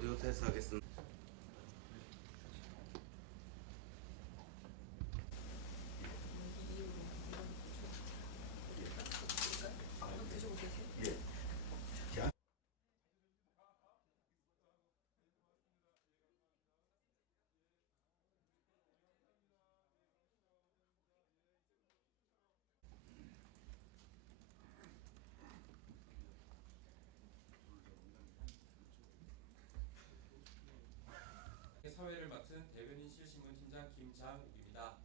오디오 테스트 하겠습니다. 예. 자, 사회를 맡은 대변인 실신문팀장 김장욱입니다.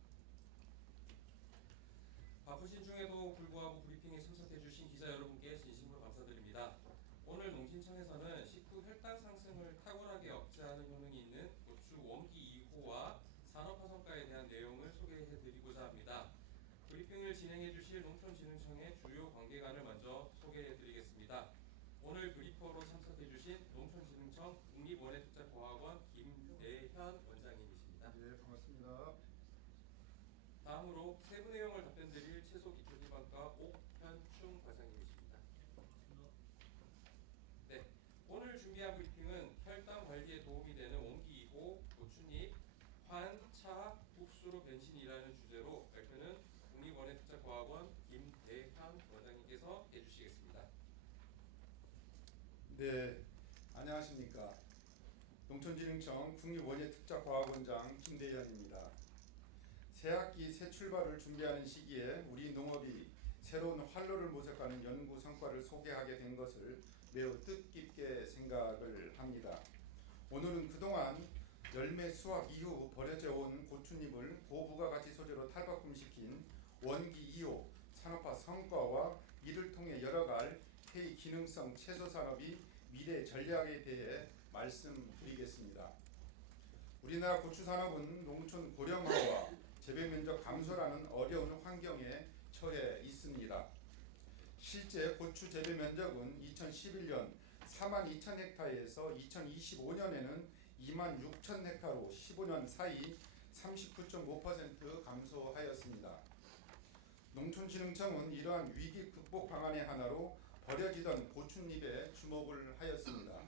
바쁘신 중에도 불구하고 브리핑에 참석해주신 기자 여러분께 진심으로 감사드립니다. 오늘 농진청에서는 식후 혈당 상승을 탁월하게 억제하는 효능이 있는 고추 원기 2호와 산업화성가에 대한 내용을 소개해드리고자 합니다. 브리핑을 진행해주실 농촌진흥청의 주요 관계관을 먼저 소개해드리겠습니다. 오늘 브리퍼로 참석해주신 농촌진흥청 국립원예특작과학원 김대현 원장님이십니다. 네, 반갑습니다. 다음으로 세부 내용을 답변드릴 채소기초기반과 옥현충 과장님이십니다. 네, 오늘 준비한 브리핑은 혈당 관리에 도움이 되는 원기 2호, 고추잎, 환, 차, 국수로 변신이라는 주제로 발표는 국립원예특작과학원 김대현 원장님께서 해주시겠습니다. 네, 안녕하십니까. 농촌진흥청 국립원예특작과학원장 김대현입니다. 새학기 새 출발을 준비하는 시기에 우리 농업이 새로운 활로를 모색하는 연구 성과를 소개하게 된 것을 매우 뜻깊게 생각을 합니다. 오늘은 그동안 열매 수확 이후 버려져 온 고추잎을 고부가가치 소재로 탈바꿈시킨 원기 2호 산업화 성과와 이를 통해 열어갈 기능성 채소 산업이 미래 전략에 대해 말씀드리겠습니다. 우리나라 고추 산업은 농촌 고령화와 재배 면적 감소라는 어려운 환경에 처해 있습니다. 실제 고추 재배 면적은 2011년 42,000헥타르에서 2025년에는 26,000헥타르로 15년 사이 39.5% 감소하였습니다. 농촌진흥청은 이러한 위기 극복 방안의 하나로 버려지던 고추잎에 주목을 하였습니다.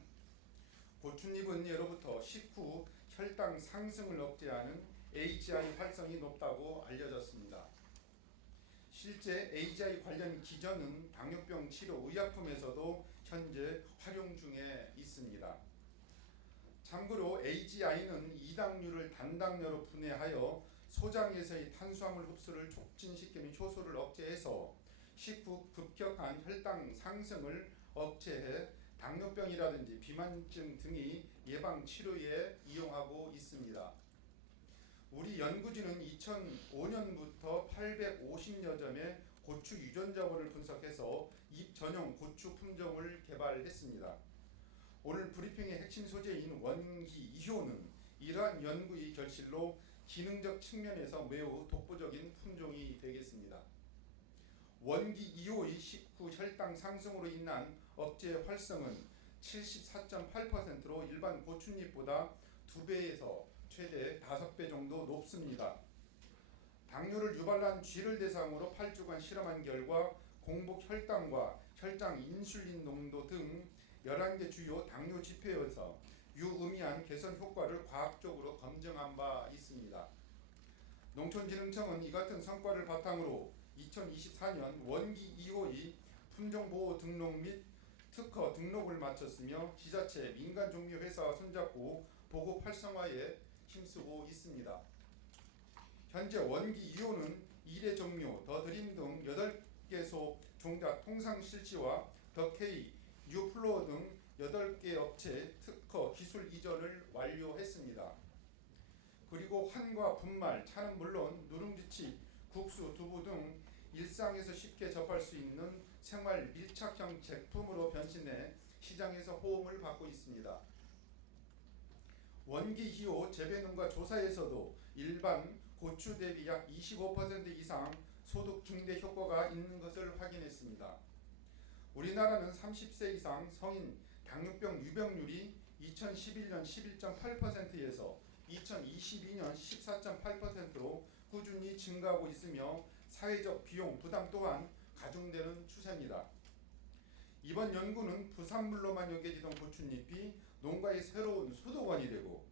고추잎은 예로부터 식후 혈당 상승을 억제하는 AGI 활성이 높다고 알려졌습니다. 실제 AGI 관련 기전은 당뇨병 치료 의약품에서도 현재 활용 중에 있습니다. 참고로 AGI는 이당류를 단당류로 분해하여 소장에서의 탄수화물 흡수를 촉진시키는 효소를 억제해서 식후 급격한 혈당 상승을 억제해 당뇨병이라든지 비만증 등의 예방 치료에 이용하고 있습니다. 우리 연구진은 2005년부터 850여 점의 고추 유전자원을 분석해서 잎 전용 고추 품종을 개발했습니다. 오늘 브리핑의 핵심 소재인 원기 2호는 이러한 연구의 결실로 기능적 측면에서 매우 독보적인 품종이 되겠습니다. 원기 2호의 식후 혈당 상승으로 인한 억제 활성은 74.8%로 일반 고추잎보다 2배에서 최대 5배 정도 높습니다. 당뇨를 유발한 쥐를 대상으로 8주간 실험한 결과 공복 혈당과 혈장 인슐린 농도 등 11개 주요 당뇨 지표에서 유의미한 개선 효과를 과학적으로 검증한 바 있습니다. 농촌진흥청은 이 같은 성과를 바탕으로 2024년 원기 2호의 품종보호 등록 및 특허 등록을 마쳤으며 지자체, 민간 종묘 회사와 손잡고 보급 활성화에 힘쓰고 있습니다. 현재 원기 2호는 이래 종묘, 더 드림 등 8개소 종자 통상 실시와 더 K, 뉴플로어 등 8개 업체 특허 기술 이전을 완료했습니다. 그리고 환과 분말, 차는 물론 누룽지칩, 국수, 두부 등 일상에서 쉽게 접할 수 있는 생활 밀착형 제품으로 변신해 시장에서 호응을 받고 있습니다. 원기 2호 재배농가 조사에서도 일반 고추 대비 약 25% 이상 소득 증대 효과가 있는 것을 확인했습니다. 우리나라는 30세 이상 성인 당뇨병 유병률이 2011년 11.8%에서 2022년 14.8%로 꾸준히 증가하고 있으며 사회적 비용 부담 또한 가중되는 추세입니다. 이번 연구는 부산물로만 여겨지던 고추잎이 농가의 새로운 소득원이 되고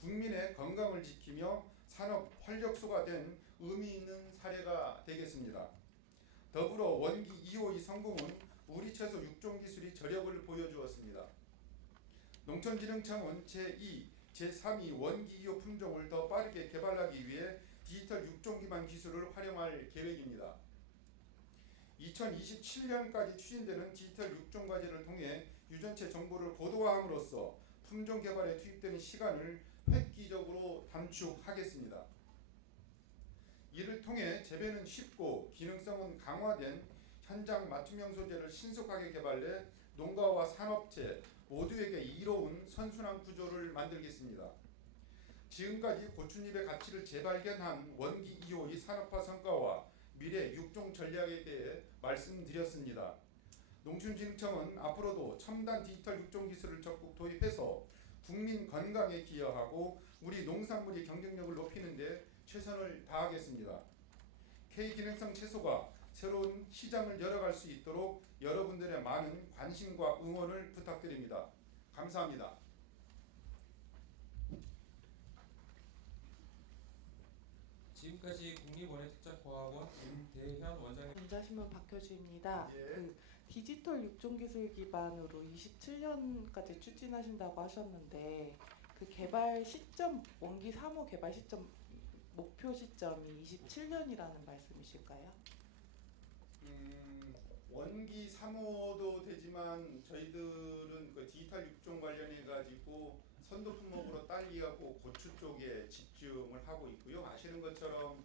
국민의 건강을 지키며 산업 활력소가 된 의미 있는 사례가 되겠습니다. 더불어 원기 2호 이 성공은 우리 채소 육종 기술이 저력을 보여주었습니다. 농촌진흥청은 제2, 제3위 원기 2호 품종을 더 빠르게 개발하기 위해 디지털 육종 기반 기술을 활용할 계획입니다. 2027년까지 추진되는 디지털 육종 과제를 통해 유전체 정보를 고도화함으로써 품종 개발에 투입되는 시간을 획기적으로 단축하겠습니다. 이를 통해 재배는 쉽고 기능성은 강화된 현장 맞춤형 소재를 신속하게 개발해 농가와 산업체 모두에게 이로운 선순환 구조를 만들겠습니다. 지금까지 고추잎의 가치를 재발견한 원기 2호의 산업화 성과와 미래 육종 전략에 대해 말씀드렸습니다. 농촌진흥청은 앞으로도 첨단 디지털 육종 기술을 적극 도입해서 국민 건강에 기여하고 우리 농산물의 경쟁력을 높이는 데 최선을 다하겠습니다. K기능성 채소가 새로운 시장을 열어갈 수 있도록 여러분들의 많은 관심과 응원을 부탁드립니다. 감사합니다. 지금까지 국립원예특작과학원 임대현 원장님. 전자신문 박효주입니다. 예. 디지털 육종 기술 기반으로 27년까지 추진하신다고 하셨는데 그 개발 시점 원기 3호 개발 시점 목표 시점이 27년이라는 말씀이실까요? 원기 3호도 되지만 저희들은 그 디지털 육종 관련해 가지고 선도 품목으로 딸기하고 고추 쪽에 집중을 하고 있고요. 아시는 것처럼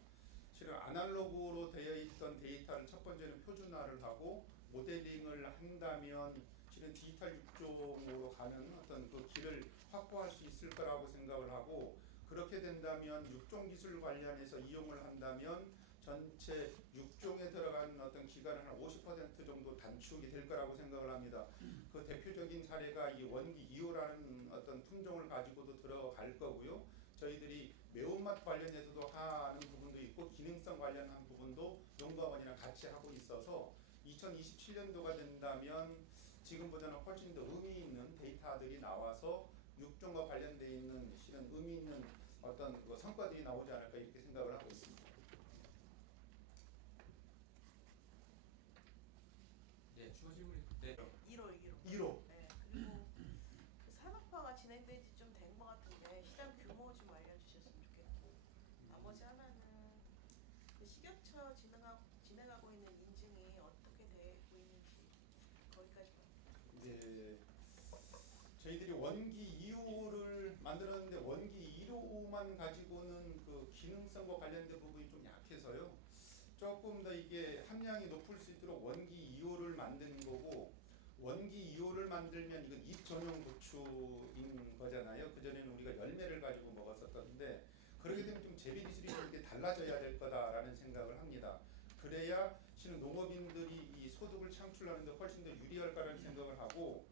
실은 아날로그로 되어 있던 데이터를 첫 번째는 표준화를 하고 모델링을 한다면 실은 디지털 육종으로 가는 어떤 그 길을 확보할 수 있을 거라고 생각을 하고, 그렇게 된다면 육종 기술 관련해서 이용을 한다면 전체 육종에 들어가는 어떤 기간을 한 50% 정도 단축이 될 거라고 생각을 합니다. 그 대표적인 사례가 이 원기 2호라는 어떤 품종을 가지고도 들어갈 거고요. 저희들이 매운맛 관련해서도 하는 부분도 있고 기능성 관련한 부분도 농가원이랑 같이 하고 있어서 2027년도가 된다면 지금보다는 훨씬 더 의미 있는 데이터들이 나와서 육종과 관련되어 있는 실은 의미 있는 어떤 그 성과들이 나오지 않을까 이렇게 생각을 하고 있습니다. 네, 추가 질문. 네. 1호. 1호. 네. 그리고 그 산업화가 진행된 지 좀 된 것 같은데 시장 규모 좀 알려주셨으면 좋겠고, 나머지 하나는 그 식약처 진행하고 있는 인증이 어떻게 되고 있는지 거기까지. 네. 저희들이 원기 2호를 만들었는데 원기 1호만 가지고는 그 기능성과 관련된 부분이 좀 약해서요. 조금 더 이게 함량이 높을 수 있도록 원기 2호를 만든 거고, 원기 2호를 만들면 이건 잎 전용 고추인 거잖아요. 그전에는 우리가 열매를 가지고 먹었었던데, 그렇게 되면 좀 재배 기술이 좀 이렇게 달라져야 될 거다라는 생각을 합니다. 그래야 실은 농업인들이 이 소득을 창출하는 데 훨씬 더 유리할 거라는 생각을 하고,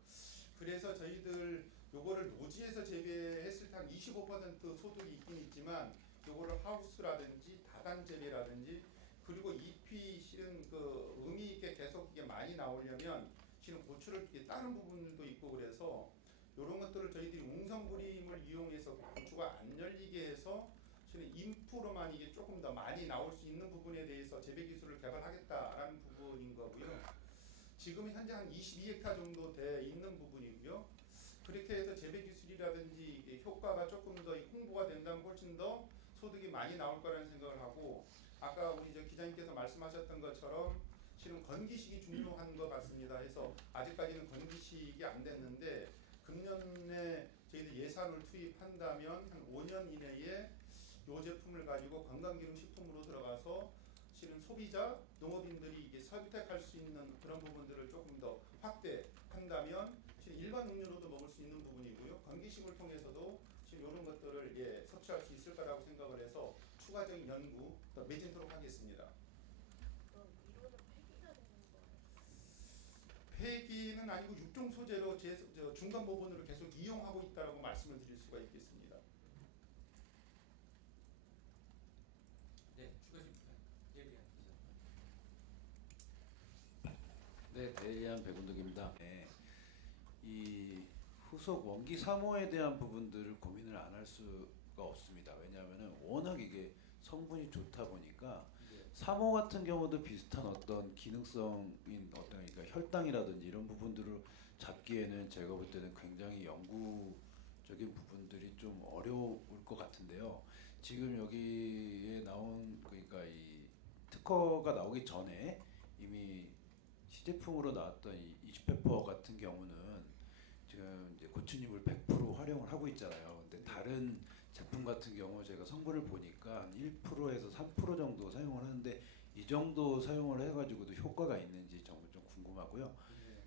그래서 저희들 요거를 노지에서 재배했을 때 한 25% 소득이 있긴 있지만 요거를 하우스라든지 다단 재배라든지 그리고 잎이 실은 그 의미 있게 계속 이게 많이 나오려면 실은 고추를 이렇게 따는 부분들도 있고, 그래서 이런 것들을 저희들이 웅성부림을 이용해서 고추가 안 열리게 해서 실은 인프로만 이게 조금 더 많이 나올 수 있는 부분에 대해서 재배 기술을 개발하겠다라는 부분인 거고요. 지금 현재 한 22헥타 정도 돼 있는 부분이고요. 그렇게 해서 재배 기술이라든지 이게 효과가 조금 더 홍보가 된다면 훨씬 더 소득이 많이 나올 거라는 생각을 하고, 아까 우리 저 기자님께서 말씀하셨던 것처럼 실은 건기식이 중요한 것 같습니다. 해서 아직까지는 건기식이 안 됐는데 금년에 저희들 예산을 투입한다면 한 5년 이내에 이 제품을 가지고 건강기능식품으로 들어가서 실은 소비자, 농업인들이 이게 선택할 수 있는 그런 부분들을 조금 더 확대한다면 실은 일반 음료로도 먹을 수 있는 부분이고요. 건기식을 통해서도 실은 이런 것들을 섭취할 수 있을 거라고 생각을 해서 추가적인 연구 더 매진토록 하겠습니다. 그럼 1호는 폐기가 되는 거예요? 폐기는 아니고 육종 소재로 중간 부분으로 계속 이용하고 있다라고 말씀을 드릴 수가 있겠습니다. 네, 추가 질문. 예비한 기자. 네, 대리한 백운덕입니다. 네, 이 후속 원기 3호에 대한 부분들을 고민을 안 할 수가 없습니다. 왜냐하면 워낙 이게 성분이 좋다 보니까 3호 같은 경우도 비슷한 어떤 기능성인 어떤 그러니까 혈당이라든지 이런 부분들을 잡기에는 제가 볼 때는 굉장히 연구적인 부분들이 좀 어려울 것 같은데요. 지금 여기에 나온 그러니까 이 특허가 나오기 전에 이미 시제품으로 나왔던 이 이슈페퍼 같은 경우는 지금 이제 고추잎을 100% 활용을 하고 있잖아요. 근데 다른 제품 같은 경우 제가 성분을 보니까 한 1%에서 3% 정도 사용을 하는데 이 정도 사용을 해가지고도 효과가 있는지 정말 좀 궁금하고요.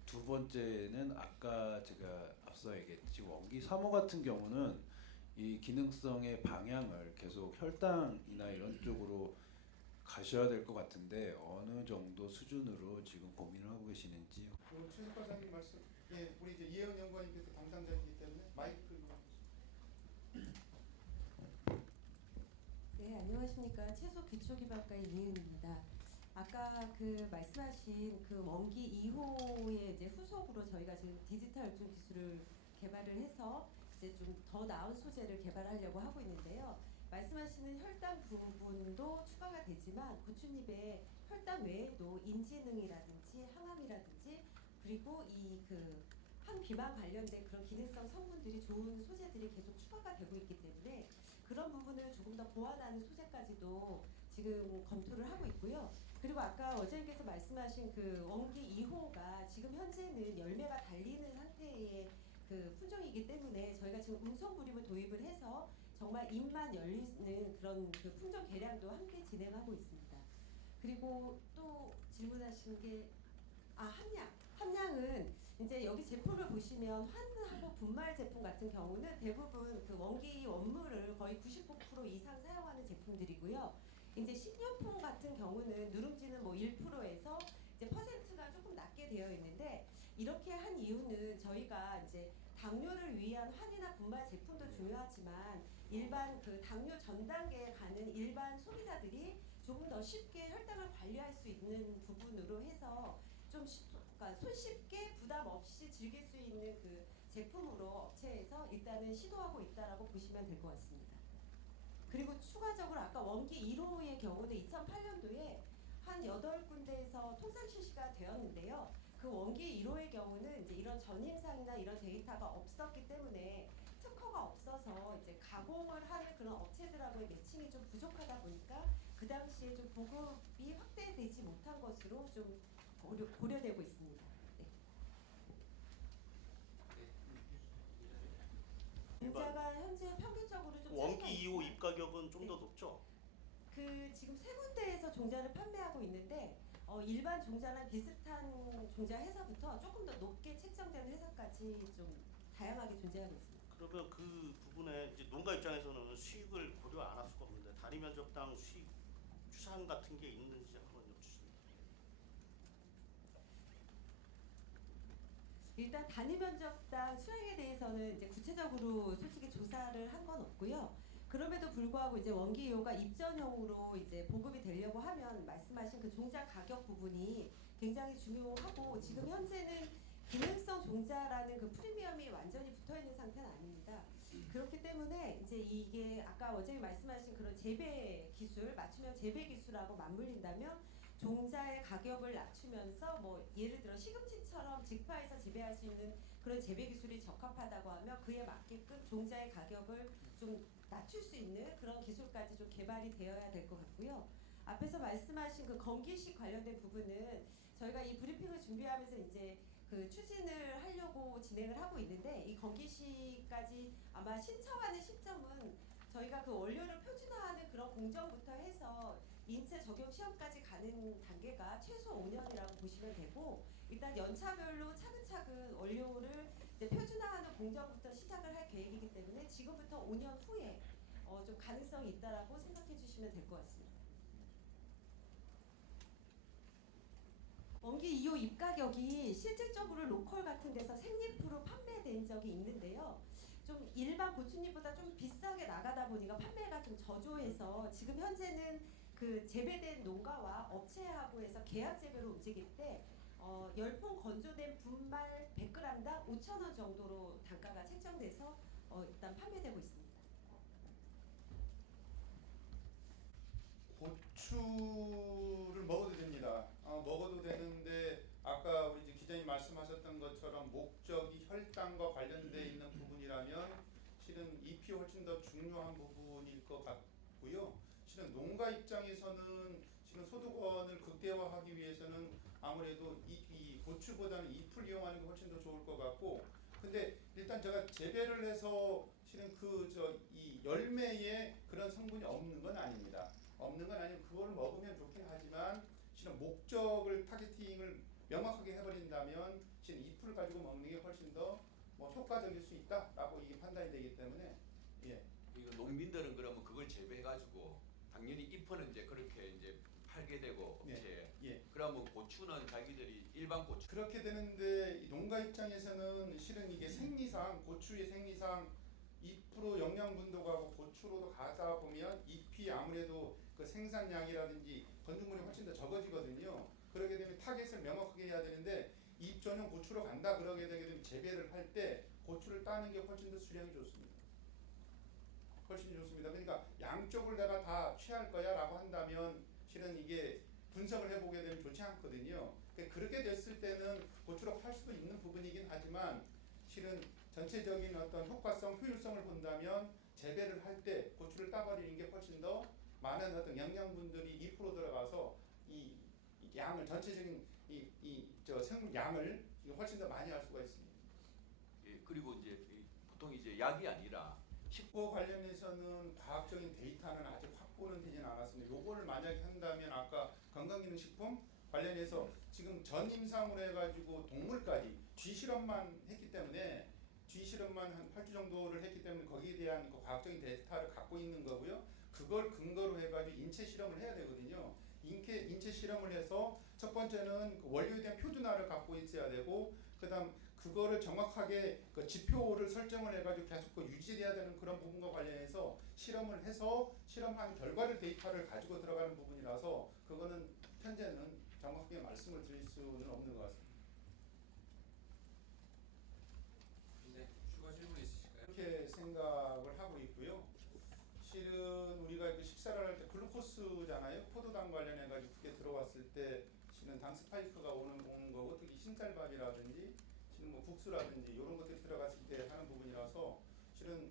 두 번째는 아까 제가 앞서 얘기했듯이 원기 3호 같은 경우는 이 기능성의 방향을 계속 혈당이나 이런 쪽으로 가셔야 될 것 같은데 어느 정도 수준으로 지금 고민을 하고 계시는지. 그럼 최석 과장님 말씀, 예, 우리 이제 이혜원 연구원님께서 담당자이기 때문에 마이크. 네, 안녕하십니까. 채소 기초기반과의 이혜은입니다. 아까 그 말씀하신 그 원기 2호의 이제 후속으로 저희가 지금 디지털 혈중 기술을 개발을 해서 이제 좀 더 나은 소재를 개발하려고 하고 있는데요. 말씀하시는 혈당 부분도 추가가 되지만 고추잎에 혈당 외에도 인지능이라든지 항암이라든지 그리고 이 그 항비만 관련된 그런 기능성 성분들이 좋은 소재들이 계속 추가가 되고 있기 때문에 그런 부분을 조금 더 보완하는 소재까지도 지금 검토를 하고 있고요. 그리고 아까 원장님께서 말씀하신 그 원기 2호가 지금 현재는 열매가 달리는 상태의 그 품종이기 때문에 저희가 지금 음송 부림을 도입을 해서 정말 잎만 열리는 그런 그 품종 개량도 함께 진행하고 있습니다. 그리고 또 질문하신 게 함량은 이제 여기 제품을 보시면 환하고 분말 제품 같은 경우는 대부분 그 원기 원물을 거의 99% 이상 사용하는 제품들이고요. 이제 식료품 같은 경우는 누룽지는 뭐 1%에서 이제 퍼센트가 조금 낮게 되어 있는데 이렇게 한 이유는 저희가 이제 당뇨를 위한 환이나 분말 제품도 중요하지만 일반 그 당뇨 전 단계에 가는 일반 소비자들이 조금 더 쉽게 혈당을 관리할 수 있는 부분으로 해서 좀 그러니까 손쉽게 부담 없이 즐길 수 있는 그 제품으로 업체에서 일단은 시도하고 있다라고 보시면 될 것 같습니다. 그리고 추가적으로 아까 원기 1호의 경우도 2008년도에 한 8군데에서 통상 실시가 되었는데요. 그 원기 1호의 경우는 이제 이런 전임상이나 이런 데이터가 없었기 때문에 특허가 없어서 이제 가공을 하는 그런 업체들하고의 매칭이 좀 부족하다 보니까 그 당시에 좀 보급이 확대되지 못한 것으로 좀 고려되고 있습니다. 네. 공자가 현재 평균적으로 좀 원기 2호 입 가격은 좀 더 높죠? 그 지금 세 군데에서 종자를 판매하고 있는데 일반 종자랑 비슷한 종자 회사부터 조금 더 높게 책정되는 회사까지 좀 다양하게 존재하고 있습니다. 그러면 그 부분에 이제 농가 입장에서는 수익을 고려 안 할 수가 없는데 단위 면적당 수익 추산 같은 게 있는지 한번 여쭙습니다. 일단 단위 면적당 수익에 대해서는 이제 구체적으로 솔직히 조사를 한 건 없고요. 그럼에도 불구하고 이제 원기 2호가 입전용으로 이제 보급이 되려고 하면 말씀하신 그 종자 가격 부분이 굉장히 중요하고 지금 현재는 기능성 종자라는 그 프리미엄이 완전히 붙어 있는 상태는 아닙니다. 그렇기 때문에 이제 이게 아까 원장님 말씀하신 그런 재배 기술, 맞춤형 재배 기술하고 맞물린다면 종자의 가격을 낮추면서 뭐 예를 들어 시금치처럼 직파해서 재배할 수 있는 그런 재배 기술이 적합하다고 하면 그에 맞게끔 종자의 가격을 좀 낮출 수 있는 그런 기술까지 좀 개발이 되어야 될 것 같고요. 앞에서 말씀하신 그 건기식 관련된 부분은 저희가 이 브리핑을 준비하면서 이제 그 추진을 하려고 진행을 하고 있는데 이 건기식까지 아마 신청하는 시점은 저희가 그 원료를 표준화하는 그런 공정부터 해서 인체 적용 시험까지 가는 단계가 최소 5년이라고 보시면 되고 일단 연차별로 차근차근 원료를 이제 표준화하는 공정부터 시작을 할 계획이기 때문에 지금부터 5년 후에 좀 가능성이 있다라고 생각해 주시면 될 것 같습니다. 원기 2호 입 가격이 실질적으로 로컬 같은 데서 생잎으로 판매된 적이 있는데요. 좀 일반 고추잎보다 좀 비싸게 나가다 보니까 판매가 좀 저조해서 지금 현재는 그 재배된 농가와 업체하고 해서 계약 재배로 움직일 때 열풍 건조된 분말 100g당 5,000원 정도로 단가가 책정돼서 일단 판매되고 있습니다. 고추를 먹어도 됩니다. 먹어도 되는데 아까 우리 이제 기자님 말씀하셨던 것처럼 목적이 혈당과 관련돼 있는 부분이라면 실은 잎이 훨씬 더 중요한 부분일 것 같고요. 실은 농가 입장에서는 실은 소득원을 극대화하기 위해서는 아무래도 이 고추보다는 잎을 이용하는 게 훨씬 더 좋을 것 같고, 근데 일단 제가 재배를 해서 실은 이 열매에 그런 성분이 없는 건 아닙니다. 없는 건 아니고 그걸 먹으면 좋긴 하지만 실은 목적을 타겟팅을 명확하게 해버린다면 실은 잎을 가지고 먹는 게 훨씬 더 효과적일 수 있다라고 이게 판단이 되기 때문에 이거 농민들은 그러면 그걸 재배해가지고 당연히 잎은 이제 그렇게 이제 팔게 되고 업체에 그러면 고추는 자기들이 일반 고추 그렇게 되는데 이 농가 입장에서는 실은 이게 생리상 고추의 생리상 잎으로 영양 분도가고 고추로도 가다 보면 잎이 아무래도 그 생산량이라든지 건축물이 훨씬 더 적어지거든요. 그러게 되면 타겟을 명확하게 해야 되는데 잎 전용 고추로 간다 그러게 되게 되면 재배를 할 때 고추를 따는 게 훨씬 더 수량이 좋습니다. 훨씬 좋습니다. 그러니까 양쪽을 내가 다 취할 거야라고 한다면 실은 이게 분석을 해보게 되면 좋지 않거든요. 그렇게 됐을 때는 고추로 팔 수도 있는 부분이긴 하지만 실은 전체적인 어떤 효과성, 효율성을 본다면 재배를 할 때 고추를 따버리는 게 훨씬 더 많은 어떤 영양분들이 잎으로 들어가서 이 양을 전체적인 생물 양을 훨씬 더 많이 할 수가 있습니다. 예, 그리고 이제 보통 이제 약이 아니라 식구 관련해서는 과학적인 데이터는 아직 확보는 되진 않았습니다. 요거를 만약에 한다면 아까 건강기능식품 관련해서 지금 전임상으로 해가지고 동물까지 쥐 실험만 했기 때문에 쥐 실험만 한 8주 정도를 했기 때문에 거기에 대한 그 과학적인 데이터를 갖고 있는 거고요. 그걸 근거로 해가지고 인체 실험을 해야 되거든요. 인체 실험을 해서 첫 번째는 그 원료에 대한 표준화를 갖고 있어야 되고, 그다음 그거를 정확하게 그 지표를 설정을 해가지고 계속 그 유지돼야 되는 그런 부분과 관련해서 실험을 해서 실험한 결과를 데이터를 가지고 들어가는 부분이라서 그거는 현재는 정확하게 말씀을 드릴 수는 없는 것 같습니다. 네, 추가 질문 있으실까요? 그렇게 생각을 하고 있고요. 실은 우리가 그 식사를 할 때 글루코스잖아요. 포도당 관련해가지고 그게 들어왔을 때 실은 당 스파이크가 오는 거고, 특히 흰쌀밥이라든지 실은 국수라든지 이런 것들이 들어갔을 때 하는 부분이라서 실은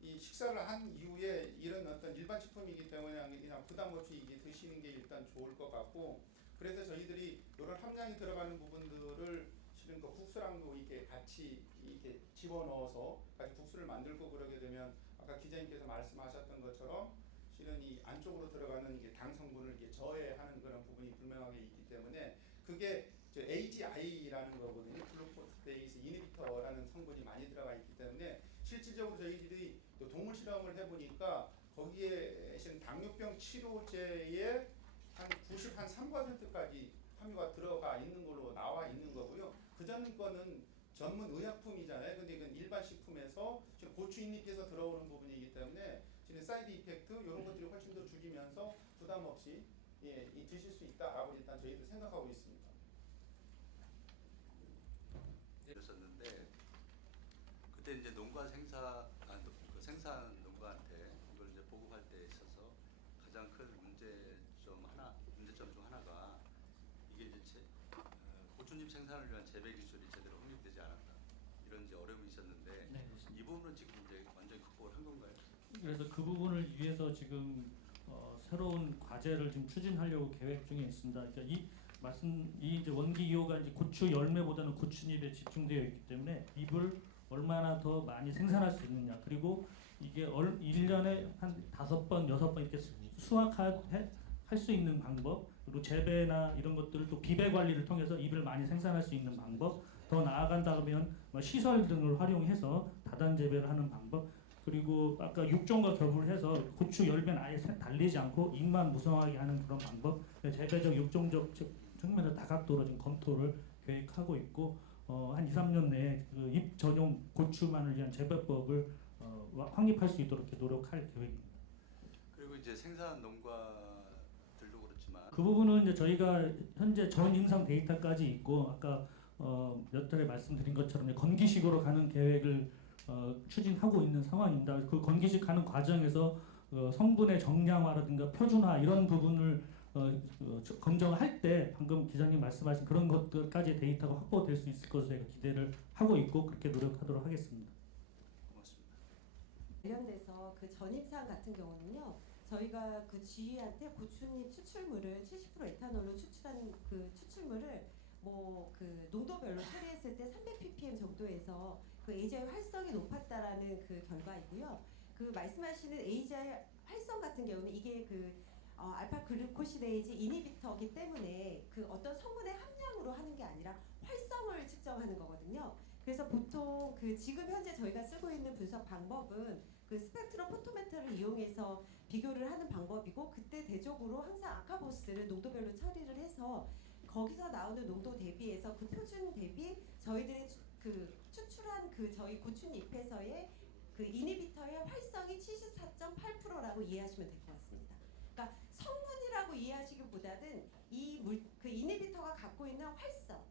이 식사를 한 이후에 이런 어떤 일반 식품이기 때문에 그냥 부담 없이 이게 드시는 게 일단 좋을 것 같고, 그래서 저희들이 이런 함량이 들어가는 부분들을 실은 그 국수랑도 이렇게 같이 이렇게 집어넣어서 같이 국수를 만들고 그러게 되면 아까 기자님께서 말씀하셨던 것처럼 실은 이 안쪽으로 들어가는 이게 당 성분을 이게 저해하는 그런 부분이 분명하게 있기 때문에 그게 AGI라는 거거든요. 글루코스데이스 이니비터라는 성분이 많이 들어가 있기 때문에 실질적으로 저희들이 또 동물 실험을 해보니까 거기에 실은 당뇨병 치료제의 한 93%까지 함유가 들어가 있는 걸로 나와 있는 거고요. 그전 거는 전문 의약품이잖아요. 근데 이건 일반 식품에서 지금 고추 잎에서 들어오는 부분이기 때문에 지금 사이드 이펙트 이런 것들이 훨씬 더 줄이면서 부담 없이 드실 수 있다라고 일단 저희도 생각하고 있습니다. 있었는데 그때 이제 농가 생산 농가한테 이걸 이제 보급할 때 있어서 가장 큰 문제점 중 하나가 이게 이제 고추잎 생산을 위한 재배 기술이 제대로 확립되지 않았다, 이런 이제 어려움이 있었는데 네, 그렇습니다. 이 부분은 지금 이제 완전히 극복을 한 건가요? 그래서 그 부분을 위해서 지금 새로운 과제를 지금 추진하려고 계획 중에 있습니다. 그러니까 이 이제 원기 2호가 이제 고추 열매보다는 고추잎에 집중되어 있기 때문에 잎을 얼마나 더 많이 생산할 수 있느냐, 그리고 이게 1년에 한 5번, 6번 이렇게 수확할 수 있는 방법, 그리고 재배나 이런 것들을 또 비배 관리를 통해서 잎을 많이 생산할 수 있는 방법, 더 나아간다면 시설 등을 활용해서 다단 재배를 하는 방법, 그리고 아까 육종과 결부를 해서 고추 열매는 아예 달리지 않고 잎만 무성하게 하는 그런 방법, 재배적 육종적 측면에서 다각도로 지금 검토를 계획하고 있고, 한 2-3년 내에 그 잎 전용 고추만을 위한 재배법을 확립할 수 있도록 이렇게 노력할 계획입니다. 그리고 이제 생산 농가들도 그렇지만 그 부분은 이제 저희가 현재 전 임상 데이터까지 있고 아까 몇 차례 말씀드린 것처럼 이제 건기식으로 가는 계획을 추진하고 있는 상황입니다. 그 건기식 가는 과정에서 성분의 정량화라든가 표준화 이런 부분을 검정할 때 방금 기자님 말씀하신 그런 것들까지 데이터가 확보될 수 있을 것으로 제가 기대를 하고 있고 그렇게 노력하도록 하겠습니다. 고맙습니다. 관련돼서 그 전입상 같은 경우는요. 저희가 그 GE한테 고추잎 추출물을 70% 에탄올로 추출하는 그 추출물을 뭐 그 농도별로 처리했을 때 300 ppm 정도에서 그 AGI 활성이 높았다라는 그 결과이고요. 그 말씀하시는 AGI 활성 같은 경우는 이게 그 알파 글루코시데이즈 이니비터이기 때문에 그 어떤 성분의 함량으로 하는 게 아니라 활성을 측정하는 거거든요. 그래서 보통 그 지금 현재 저희가 쓰고 있는 분석 방법은 그 스펙트럼 포토메터를 이용해서 비교를 하는 방법이고 그때 대적으로 항상 아카보스를 농도별로 처리를 해서 거기서 나오는 농도 대비해서 그 표준 대비 저희들이 그 추출한 그 저희 고추잎에서의 그 이니비터의 활성이 74.8%라고 이해하시면 될 것 같습니다. 그러니까 성분이라고 이해하시기보다는 그 이니비터가 갖고 있는 활성,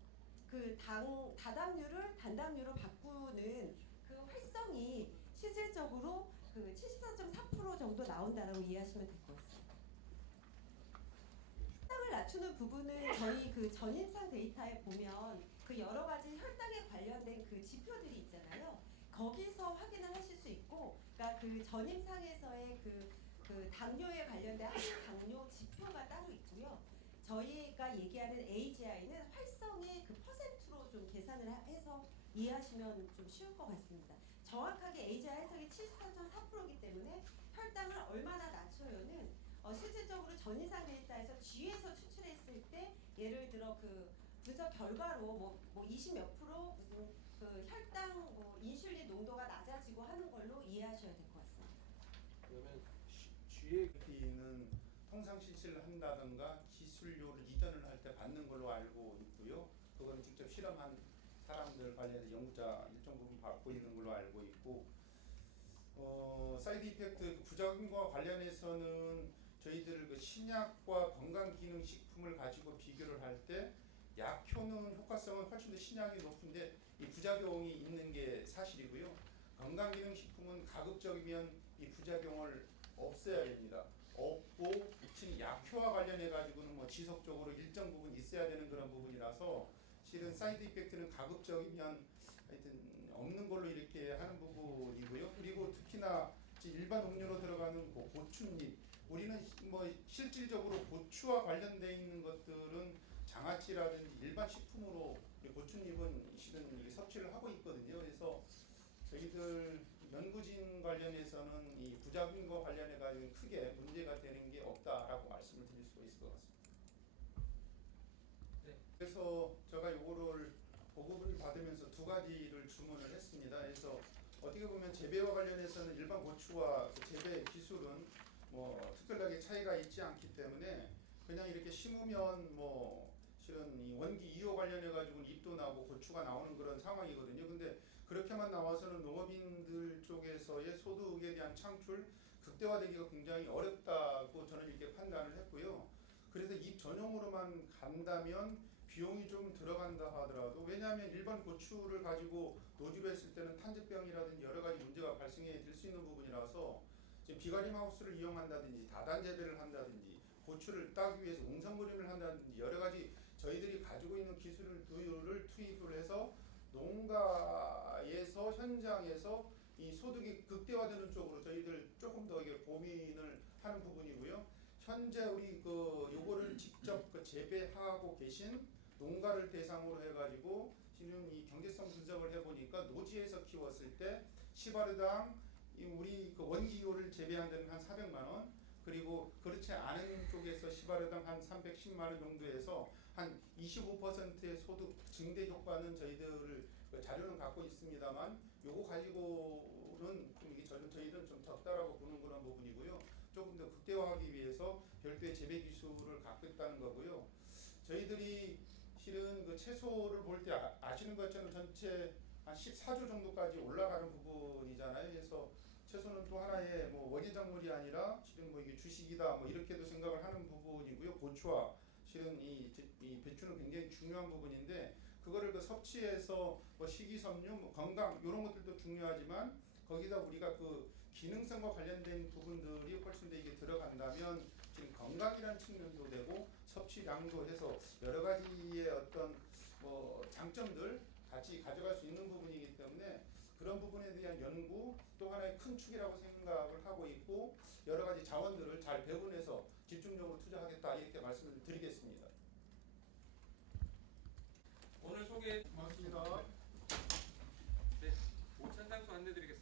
그 다당류를 단당류로 바꾸는 그 활성이 실질적으로 그 74.4% 정도 나온다라고 이해하시면 될 것 같습니다. 혈당을 낮추는 부분은 저희 그 전임상 데이터에 보면 그 여러 가지 혈당에 관련된 그 지표들이 있잖아요. 거기서 확인을 하실 수 있고, 그러니까 그 전임상에서의 그 당뇨에 관련된 항당뇨 지표가 따로 있고요. 저희가 얘기하는 AGI는 활성의 그 퍼센트로 좀 계산을 해서 이해하시면 좀 쉬울 것 같습니다. 정확하게 AGI 활성이 74.4%이기 때문에 혈당을 얼마나 낮춰요는 실질적으로 전이상 데이터에서 G에서 추출했을 때 예를 들어 그 분석 결과로 뭐 20 몇 프로 무슨 그 혈당 뭐 인슐린 농도가 낮아지고 하는 걸로 이해하셔야 될 것 같습니다. 그러면 GAP는 통상 실시를 한다든가 기술료를 이전을 할 때 받는 걸로 알고 있고요. 그거는 직접 실험한 사람들 관련해서 연구자 일정 부분 받고 있는 걸로 알고 있고, 사이드 이펙트 부작용과 관련해서는 저희들 그 신약과 건강기능식품을 가지고 비교를 할 때 약효는 효과성은 훨씬 더 신약이 높은데 이 부작용이 있는 게 사실이고요. 건강기능식품은 가급적이면 이 부작용을 없애야 됩니다. 없고 지금 약효와 관련해 가지고는 뭐 지속적으로 일정 부분 있어야 되는 그런 부분이라서 실은 사이드 이펙트는 가급적이면 하여튼 없는 걸로 이렇게 하는 부분이고요. 그리고 특히나 일반 음료로 들어가는 고추잎, 우리는 뭐 실질적으로 고추와 관련돼 있는 것들은 장아찌라든지 일반 식품으로 고추잎은 실은 섭취를 하고 있거든요. 그래서 저희들 연구진 관련해서는 이 부작용과 관련해 가지고 크게 문제가 되는 게 없다라고 말씀을 드릴 수가 있을 것 같습니다. 네. 그래서 제가 요거를 보급을 받으면서 두 가지를 주문을 했습니다. 그래서 어떻게 보면 재배와 관련해서는 일반 고추와 그 재배 기술은 뭐 특별하게 차이가 있지 않기 때문에 그냥 이렇게 심으면 뭐 실은 이 원기 2호 관련해 가지고 잎도 나고 고추가 나오는 그런 상황이거든요. 근데 그렇게만 나와서는 농업인들 쪽에서의 소득에 대한 창출 극대화되기가 굉장히 어렵다고 저는 이렇게 판단을 했고요. 그래서 잎 전용으로만 간다면 비용이 좀 들어간다 하더라도, 왜냐하면 일반 고추를 가지고 노지로 했을 때는 탄저병이라든지 여러 가지 문제가 발생해 될 수 있는 부분이라서 지금 비가림 하우스를 이용한다든지 다단 재배를 한다든지 고추를 따기 위해서 웅성부림을 한다든지 여러 가지 저희들이 가지고 있는 기술을 투입을 해서 농가에서 현장에서 이 소득이 극대화되는 쪽으로 저희들 조금 더 이게 고민을 하는 부분이고요. 현재 우리 요거를 직접 재배하고 계신 농가를 대상으로 해가지고 지금 이 경제성 분석을 해보니까 노지에서 키웠을 때 시바르당 우리 원기효를 재배한 데는 한 400만 원, 그리고 그렇지 않은 쪽에서 시바르당 한 310만 원 정도에서 한 25%의 소득 증대 효과는 저희들 자료는 갖고 있습니다만 요거 가지고는 좀 이게 저희들은 좀 적다라고 보는 그런 부분이고요. 조금 더 극대화하기 위해서 별도의 재배 기술을 갖고 있다는 거고요. 저희들이 실은 그 채소를 볼 때 아시는 것처럼 전체 한 14조 정도까지 올라가는 부분이잖아요. 그래서 채소는 또 하나의 뭐 원예 작물이 아니라 실은 뭐 이게 주식이다 뭐 이렇게도 생각을 하는 부분이고요. 고추 고추와 실은 이 배추는 굉장히 중요한 부분인데 그거를 그 섭취해서 뭐 식이섬유, 뭐 건강 이런 것들도 중요하지만 거기다 우리가 그 기능성과 관련된 부분들이 훨씬 더 이게 들어간다면 지금 건강이라는 측면도 되고 섭취량도 해서 여러 가지의 어떤 뭐 장점들 같이 가져갈 수 있는 부분이기 때문에 그런 부분에 대한 연구 또 하나의 큰 축이라고 생각을 하고 있고 여러 가지 자원들을 잘 배분해서 집중적으로 투자하겠다 이렇게 말씀을 드리겠습니다. 오늘 소개 고맙습니다. 네, 오찬장소 안내드리겠습니다.